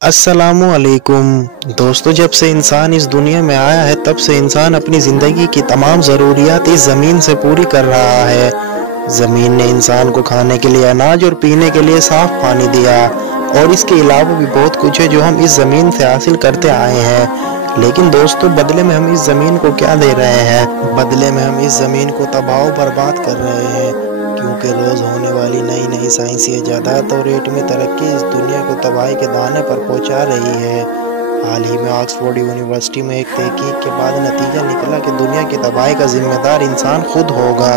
अस्सलामुअलैकुम दोस्तों, जब से इंसान इस दुनिया में आया है तब से इंसान अपनी ज़िंदगी की तमाम ज़रूरियात इस ज़मीन से पूरी कर रहा है। ज़मीन ने इंसान को खाने के लिए अनाज और पीने के लिए साफ़ पानी दिया, और इसके अलावा भी बहुत कुछ है जो हम इस ज़मीन से हासिल करते आए हैं। लेकिन दोस्तों, बदले में हम इस ज़मीन को क्या दे रहे हैं? बदले में हम इस ज़मीन को तबाह और बर्बाद कर रहे हैं, क्योंकि रोज़ होने वाली नई नई साइंसी इजादात और एटमी तरक्की इस दुनिया को तबाही के दाने पर पहुंचा रही है। हाल ही में ऑक्सफोर्ड यूनिवर्सिटी में एक तहकीक के बाद नतीजा निकला कि दुनिया की तबाही का जिम्मेदार इंसान खुद होगा।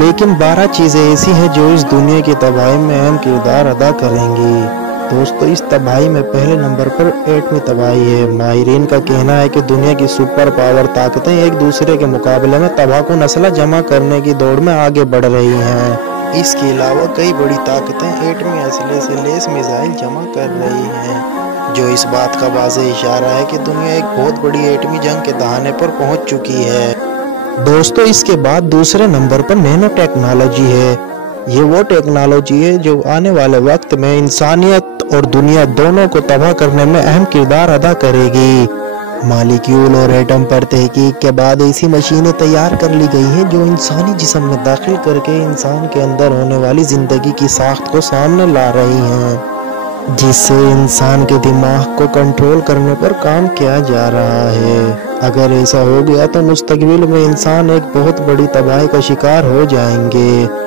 लेकिन 12 चीज़ें ऐसी हैं जो इस दुनिया की तबाही में अहम किरदार अदा करेंगी। दोस्तों, इस तबाही में पहले नंबर पर एटमी तबाही है। माहिरीन का कहना है कि दुनिया की सुपर पावर ताकतें एक दूसरे के मुकाबले में तबाहकुन नस्ल जमा करने की दौड़ में आगे बढ़ रही हैं। इसके अलावा कई बड़ी ताकतें एटमी असले से लैस मिसाइल जमा कर रही हैं, जो इस बात का वाज़ेह इशारा है कि दुनिया एक बहुत बड़ी एटमी जंग के दहाने पर पहुंच चुकी है। दोस्तों, इसके बाद दूसरे नंबर पर नैनो टेक्नोलॉजी है। ये वो टेक्नोलॉजी है जो आने वाले वक्त में इंसानियत और दुनिया दोनों को तबाह करने में अहम किरदार अदा करेगी। मालिक्यूल और एटम पर तहकीक के बाद ऐसी मशीनें तैयार कर ली गई हैं जो इंसानी जिस्म में दाखिल करके इंसान के अंदर होने वाली ज़िंदगी की साख्त को सामने ला रही हैं, जिससे इंसान के दिमाग को कंट्रोल करने पर काम किया जा रहा है। अगर ऐसा हो गया तो मुस्तकबिल में इंसान एक बहुत बड़ी तबाही का शिकार हो जाएंगे।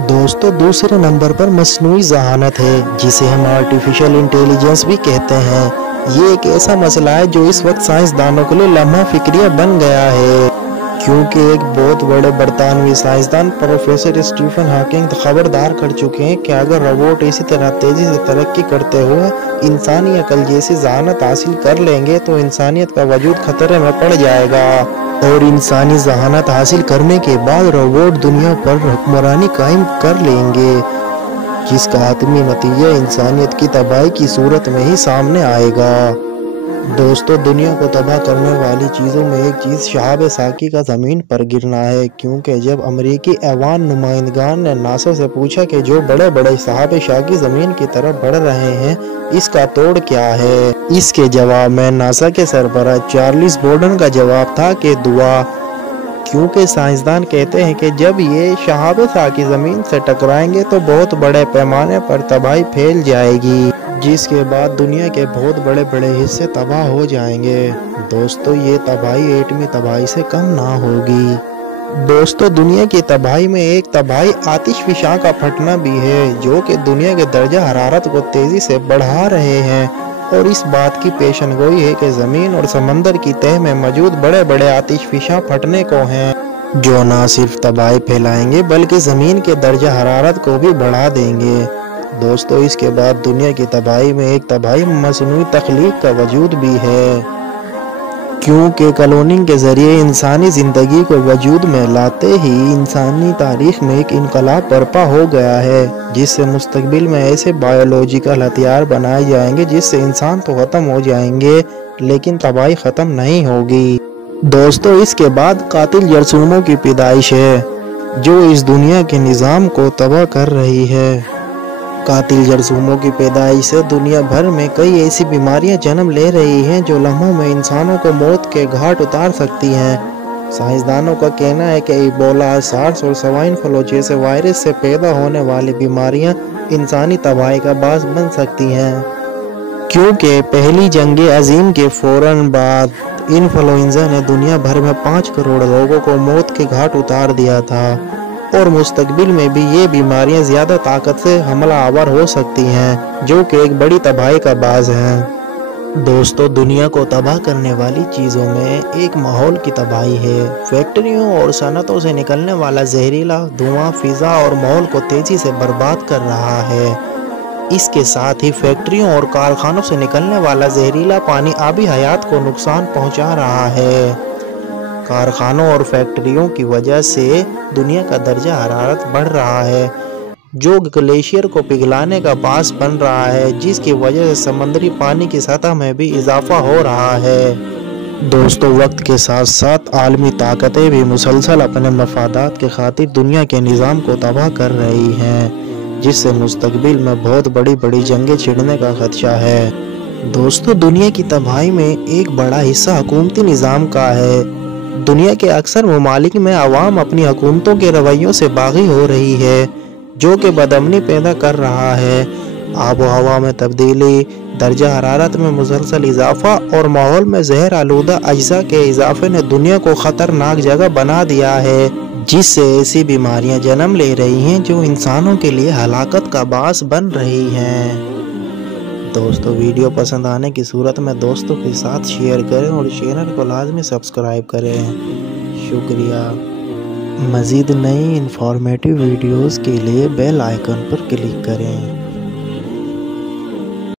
दोस्तों, दूसरे नंबर पर मसनूई ज़हानत है, जिसे हम आर्टिफिशियल इंटेलिजेंस भी कहते हैं। ये एक ऐसा मसला है जो इस वक्त साइंसदानों के लिए लम्हा फिक्रिया बन गया है, क्योंकि एक बहुत बड़े बरतानवी साइंसदान प्रोफेसर स्टीफन हॉकिंग खबरदार कर चुके हैं कि अगर रोबोट इसी तरह तेज़ी से तरक्की करते हुए इंसानी अकल जैसी ज़हानत हासिल कर लेंगे तो इंसानियत का वजूद खतरे में पड़ जाएगा, और इंसानी ज़हानत हासिल करने के बाद रोबोट दुनिया पर हुक्मरानी कायम कर लेंगे, जिसका आतमी नतीजा इंसानियत की तबाही की सूरत में ही सामने आएगा। दोस्तों, दुनिया को तबाह करने वाली चीज़ों में एक चीज़ शहाब साकी का ज़मीन पर गिरना है, क्योंकि जब अमरीकी ऐवान नुमाइंदगान ने नासा से पूछा कि जो बड़े बड़े शहाब साकी ज़मीन की तरफ बढ़ रहे हैं, इसका तोड़ क्या है, इसके जवाब में नासा के सरबराह चार्ल्स बोर्डन का जवाब था कि दुआ, क्योंकि साइंसदान कहते हैं कि जब ये शहाब साकी ज़मीन से टकराएंगे तो बहुत बड़े पैमाने पर तबाही फैल जाएगी, जिसके बाद दुनिया के बहुत बड़े बड़े हिस्से तबाह हो जाएंगे। दोस्तों, ये तबाही एटमी तबाही से कम ना होगी। दोस्तों, दुनिया की तबाही में एक तबाही आतिशफिशां का फटना भी है, जो कि दुनिया के दर्जा हरारत को तेज़ी से बढ़ा रहे हैं, और इस बात की पेशनगोई है कि ज़मीन और समंदर की तह में मौजूद बड़े बड़े आतिशफिशां फटने को हैं, जो न सिर्फ तबाही फैलाएंगे बल्कि ज़मीन के दर्जा हरारत को भी बढ़ा देंगे। दोस्तों, इसके बाद दुनिया की तबाही में एक तबाही मसनूई तख्लीक का वजूद भी है, क्योंकि क्लोनिंग के ज़रिए इंसानी ज़िंदगी को वजूद में लाते ही इंसानी तारीख में एक इनकलाब बर्पा हो गया है, जिससे मुस्तकबिल में ऐसे बायोलॉजिकल हथियार बनाए जाएंगे जिससे इंसान तो ख़त्म हो जाएंगे, लेकिन तबाही ख़त्म नहीं होगी। दोस्तों, इसके बाद कातिल जरसूमों की पैदाइश है, जो इस दुनिया के निज़ाम को तबाह कर रही है। कातिल जरसूमों की पैदाइश से दुनिया भर में कई ऐसी बीमारियां जन्म ले रही हैं जो लम्हों में इंसानों को मौत के घाट उतार सकती हैं। साइंसदानों का कहना है कि इबोला, सार्स और स्वाइन फ्लू जैसे वायरस से पैदा होने वाली बीमारियां इंसानी तबाही का बास बन सकती हैं, क्योंकि पहली जंग अजीम के फौरन बाद इन्फ्लुएंजा ने दुनिया भर में 5 करोड़ लोगों को मौत के घाट उतार दिया था, और मुस्तकबिल में भी ये बीमारियां ज़्यादा ताकत से हमला आवर हो सकती हैं, जो कि एक बड़ी तबाही का बाज़ है। दोस्तों, दुनिया को तबाह करने वाली चीज़ों में एक माहौल की तबाही है। फैक्ट्रियों और सनतों से निकलने वाला जहरीला धुआं फ़िज़ा और माहौल को तेज़ी से बर्बाद कर रहा है। इसके साथ ही फैक्ट्रियों और कारखानों से निकलने वाला जहरीला पानी आबी हयात को नुकसान पहुँचा रहा है। कारखानों और फैक्ट्रियों की वजह से दुनिया का दर्जा हरारत बढ़ रहा है, जो ग्लेशियर को पिघलाने का बास बन रहा है, जिसकी वजह से समुद्री पानी की सतह में भी इजाफा हो रहा है। दोस्तों, वक्त के साथ साथ आलमी ताकतें भी मुसलसल अपने मफादात के खातिर दुनिया के निज़ाम को तबाह कर रही हैं, जिससे मुस्तकबिल में बहुत बड़ी बड़ी जंगें छिड़ने का खदशा है। दोस्तों, दुनिया की तबाही में एक बड़ा हिस्सा हुकूमती निज़ाम का है। दुनिया के अक्सर ममालिक में अवाम अपनी हुकूमतों के रवैयों से बागी हो रही है, जो कि बदअमनी पैदा कर रहा है। आब व हवा में तब्दीली, दर्जा हरारत में मुसलसल इजाफा और माहौल में जहर आलूदा अज्जा के इजाफे ने दुनिया को ख़तरनाक जगह बना दिया है, जिससे ऐसी बीमारियां जन्म ले रही हैं जो इंसानों के लिए हलाकत का बास बन रही हैं। दोस्तों, वीडियो पसंद आने की सूरत में दोस्तों के साथ शेयर करें और चैनल को लाजमी सब्सक्राइब करें। शुक्रिया। मज़ीद नई इंफॉर्मेटिव वीडियोस के लिए बेल आइकन पर क्लिक करें।